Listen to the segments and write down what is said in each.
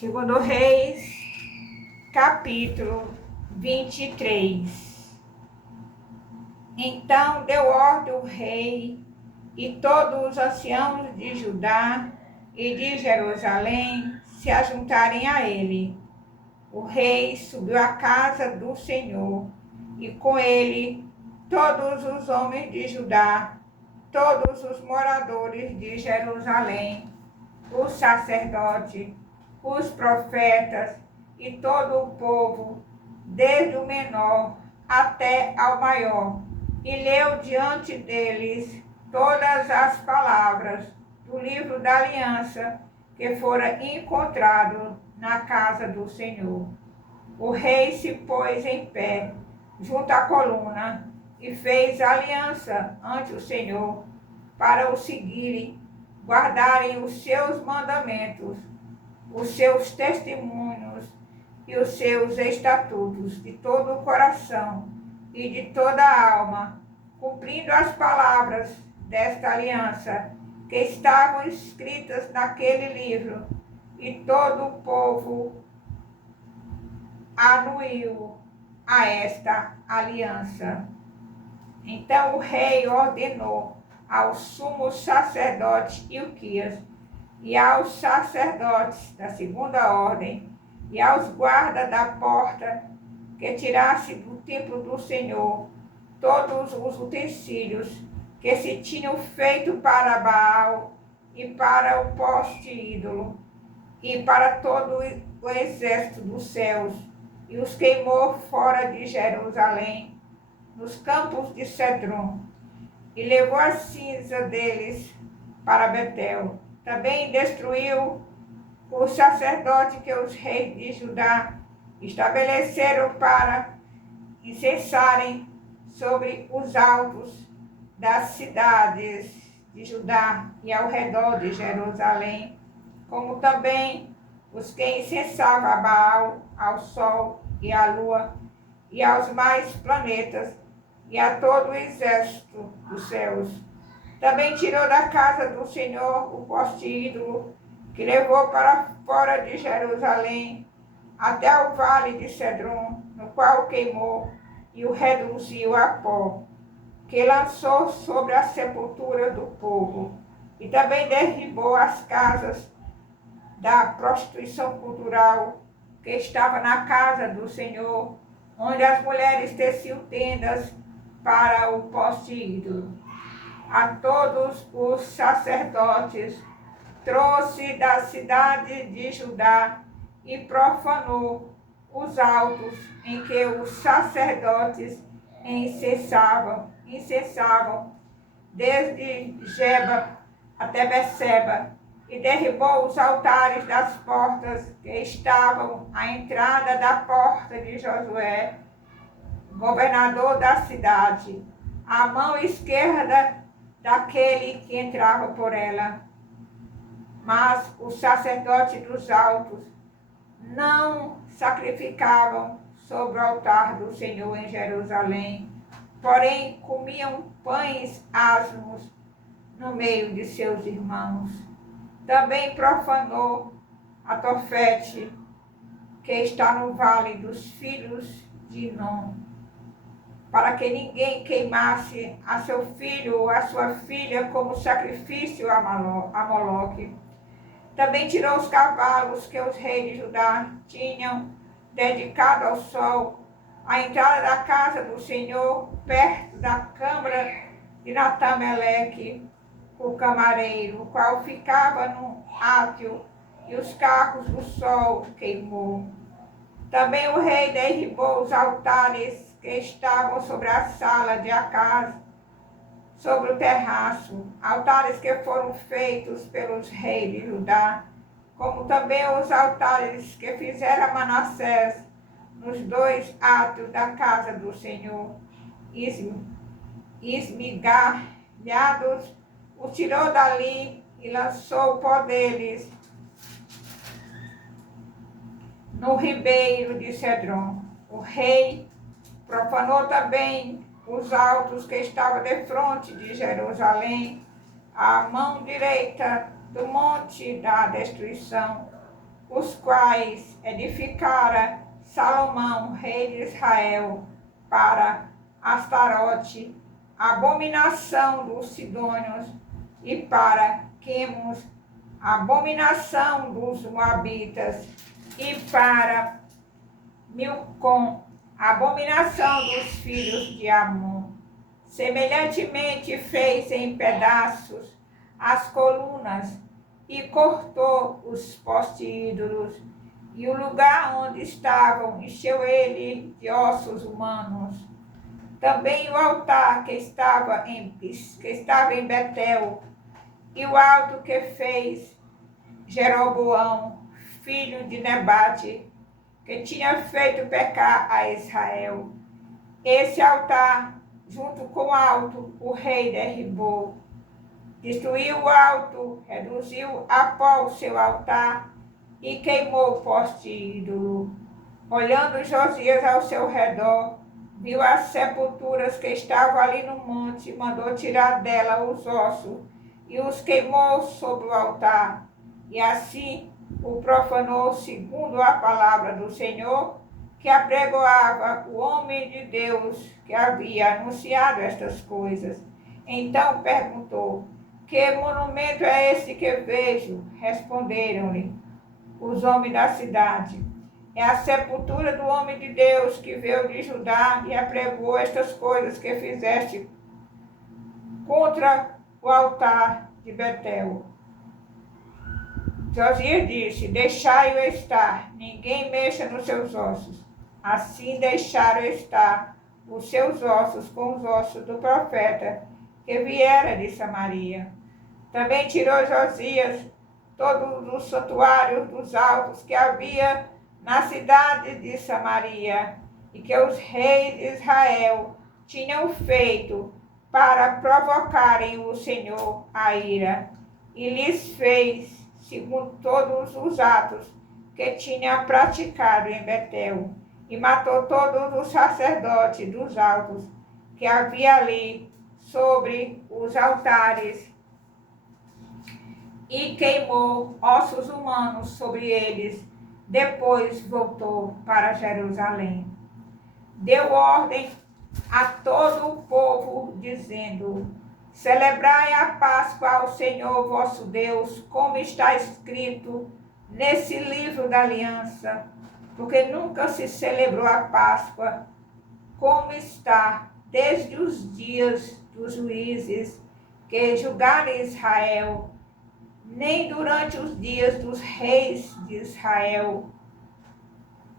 Segundo Reis, capítulo 23. Então deu ordem o rei e todos os anciãos de Judá e de Jerusalém se ajuntarem a ele. O rei subiu à casa do Senhor e com ele todos os homens de Judá, todos os moradores de Jerusalém, os sacerdotes, os profetas e todo o povo, desde o menor até ao maior, e leu diante deles todas as palavras do livro da aliança que fora encontrado na casa do Senhor. O rei se pôs em pé junto à coluna e fez aliança ante o Senhor para o seguirem, guardarem os seus mandamentos, os seus testemunhos e os seus estatutos de todo o coração e de toda a alma, cumprindo as palavras desta aliança que estavam escritas naquele livro. E todo o povo anuiu a esta aliança. Então o rei ordenou ao sumo sacerdote Ilquias e aos sacerdotes da segunda ordem e aos guardas da porta que tirasse do templo do Senhor todos os utensílios que se tinham feito para Baal e para o poste ídolo e para todo o exército dos céus, e os queimou fora de Jerusalém, nos campos de Cedron, e levou a cinza deles para Betel. Também destruiu o sacerdote que os reis de Judá estabeleceram para incensarem sobre os altos das cidades de Judá e ao redor de Jerusalém, como também os que incensavam a Baal, ao sol e à lua e aos mais planetas e a todo o exército dos céus. Também tirou da casa do Senhor o poste ídolo, que levou para fora de Jerusalém, até o vale de Cedron, no qual queimou e o reduziu a pó, que lançou sobre a sepultura do povo. E também derribou as casas da prostituição cultural que estava na casa do Senhor, onde as mulheres teciam tendas para o poste ídolo. A todos os sacerdotes trouxe da cidade de Judá e profanou os altos em que os sacerdotes incensavam, desde Geba até Beceba, e derribou os altares das portas que estavam à entrada da porta de Josué, governador da cidade, à mão esquerda daquele que entrava por ela. Mas os sacerdotes dos altos não sacrificavam sobre o altar do Senhor em Jerusalém, porém comiam pães asmos no meio de seus irmãos. Também profanou a Tofete, que está no vale dos filhos de Inom, para que ninguém queimasse a seu filho ou a sua filha como sacrifício a Moloque. Também tirou os cavalos que os reis de Judá tinham dedicado ao sol, à entrada da casa do Senhor, perto da câmara de Natameleque, o camareiro, o qual ficava no átrio, e os carros do sol queimou. Também o rei derribou os altares que estavam sobre a sala de Acaz, sobre o terraço, altares que foram feitos pelos reis de Judá, como também os altares que fizera Manassés nos dois átrios da casa do Senhor, esmigalhados, os tirou dali e lançou o pó deles no ribeiro de Cedron. O rei profanou também os altos que estavam defronte de Jerusalém, à mão direita do monte da destruição, os quais edificara Salomão, rei de Israel, para Astarote, abominação dos sidônios, e para Quemos, abominação dos moabitas, e para Milcom, abominação dos filhos de Amon. Semelhantemente fez em pedaços as colunas e cortou os postes ídolos, e o lugar onde estavam encheu ele de ossos humanos. Também o altar que estava em Betel, e o alto que fez Jeroboão, filho de Nebate, que tinha feito pecar a Israel. Esse altar, junto com o alto, o rei derribou. Destruiu o alto, reduziu a pó o seu altar e queimou o poste ídolo. Olhando Josias ao seu redor, viu as sepulturas que estavam ali no monte, mandou tirar dela os ossos e os queimou sobre o altar. E assim o profanou segundo a palavra do Senhor, que apregoava o homem de Deus que havia anunciado estas coisas. Então perguntou: que monumento é esse que vejo? Responderam-lhe os homens da cidade: é a sepultura do homem de Deus que veio de Judá e apregou estas coisas que fizeste contra o altar de Betel. Josias disse: deixai-o estar, ninguém mexa nos seus ossos. Assim deixaram estar os seus ossos com os ossos do profeta que viera de Samaria. Também tirou Josias todos os santuários dos altos que havia na cidade de Samaria e que os reis de Israel tinham feito para provocarem o Senhor a ira, e lhes fez segundo todos os atos que tinha praticado em Betel, e matou todos os sacerdotes dos altos que havia ali sobre os altares, e queimou ossos humanos sobre eles. Depois voltou para Jerusalém. Deu ordem a todo o povo, dizendo: celebrai a Páscoa ao Senhor vosso Deus, como está escrito nesse livro da aliança, porque nunca se celebrou a Páscoa como está desde os dias dos juízes que julgaram Israel, nem durante os dias dos reis de Israel,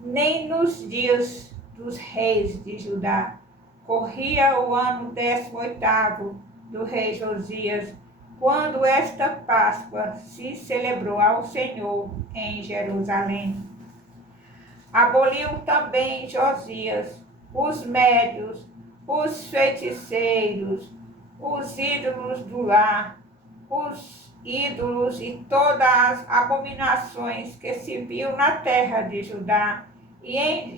nem nos dias dos reis de Judá. Corria o ano 18º do rei Josias, quando esta Páscoa se celebrou ao Senhor em Jerusalém. Aboliu também Josias os médios, os feiticeiros, os ídolos do lar, os ídolos e todas as abominações que se viu na terra de Judá e em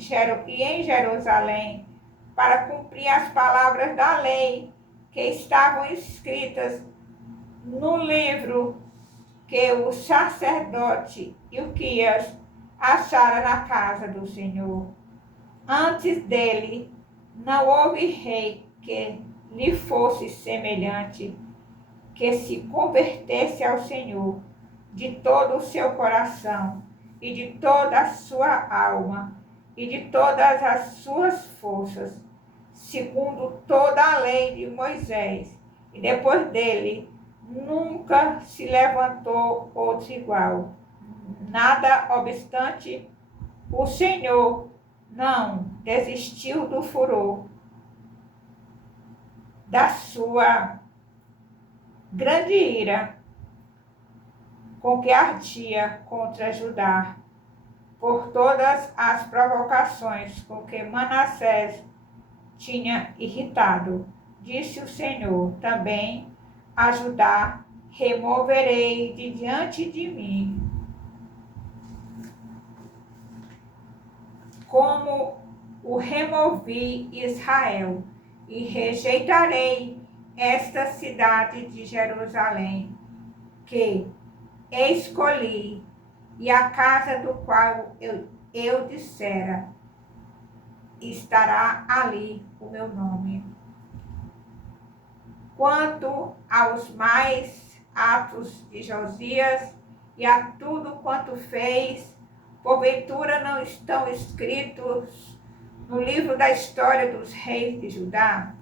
Jerusalém, para cumprir as palavras da lei que estavam escritas no livro que o sacerdote Ilquias achara na casa do Senhor. Antes dele não houve rei que lhe fosse semelhante, que se convertesse ao Senhor de todo o seu coração e de toda a sua alma e de todas as suas forças, segundo toda a lei de Moisés. E depois dele nunca se levantou outro igual. Nada obstante, o Senhor não desistiu do furor da sua grande ira com que ardia contra Judá, por todas as provocações com que Manassés tinha irritado. Disse o Senhor também a Judá: removerei de diante de mim, como o removi Israel, e rejeitarei esta cidade de Jerusalém, que escolhi e a casa do qual eu dissera, estará ali o meu nome. Quanto aos mais atos de Josias e a tudo quanto fez, porventura não estão escritos no livro da história dos reis de Judá?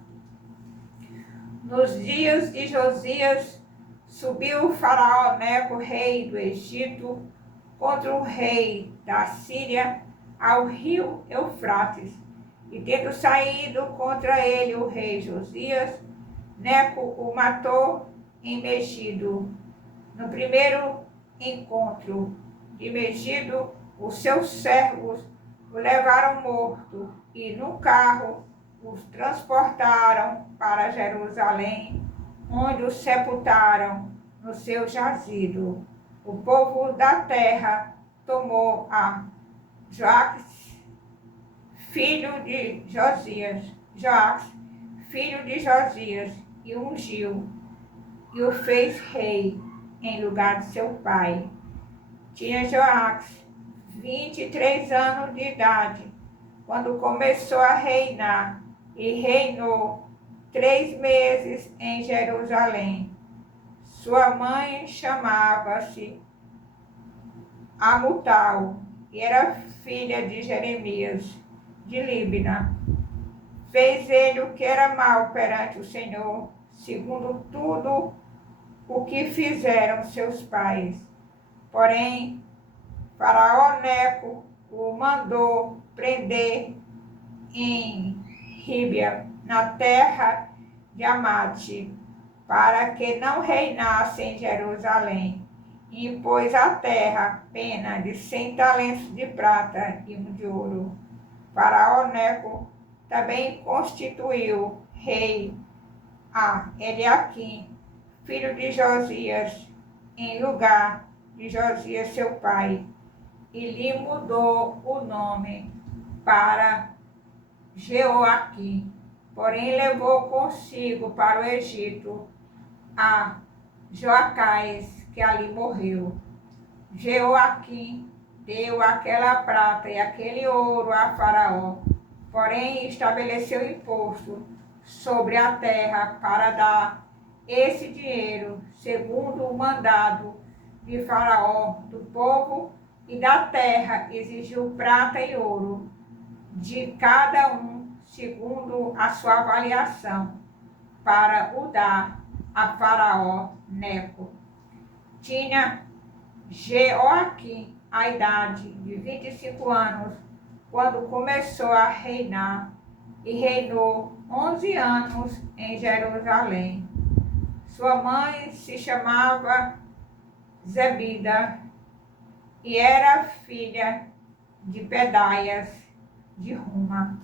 Nos dias de Josias, subiu o faraó Neco, rei do Egito, contra o rei da Síria, ao rio Eufrates. E tendo saído contra ele o rei Josias, Neco o matou em Megido. No primeiro encontro de Megido, os seus servos o levaram morto e no carro os transportaram para Jerusalém, onde o sepultaram no seu jazido. O povo da terra tomou a Joaques, filho de Josias, e ungiu, e o fez rei em lugar de seu pai. Tinha Joaques 23 anos de idade, quando começou a reinar, e reinou 3 meses em Jerusalém. Sua mãe chamava-se Amutal, e era filha de Jeremias, de Líbina. Fez ele o que era mal perante o Senhor, segundo tudo o que fizeram seus pais. Porém, Faraó Neco o mandou prender em Ríbia, na terra de Amate, para que não reinasse em Jerusalém. E impôs à terra pena de 100 talentos de prata e 1 de ouro. Faraó Neco também constituiu rei a Eliaquim, filho de Josias, em lugar de Josias seu pai, e lhe mudou o nome para Jeoaquim. Porém levou consigo para o Egito a Joacás, que ali morreu. Jeoaquim deu aquela prata e aquele ouro a Faraó, porém estabeleceu imposto sobre a terra para dar esse dinheiro, segundo o mandado de Faraó, do povo e da terra, exigiu prata e ouro de cada um, segundo a sua avaliação, para o dar a Faraó Neco. Tinha Jeoaquim a idade de 25 anos, quando começou a reinar, e reinou 11 anos em Jerusalém. Sua mãe se chamava Zebida, e era filha de Pedaias, de Ruma.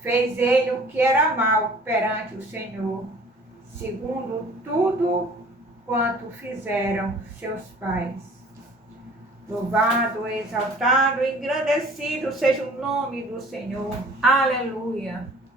Fez ele o que era mal perante o Senhor, segundo tudo quanto fizeram seus pais. Louvado, exaltado, engrandecido seja o nome do Senhor. Aleluia.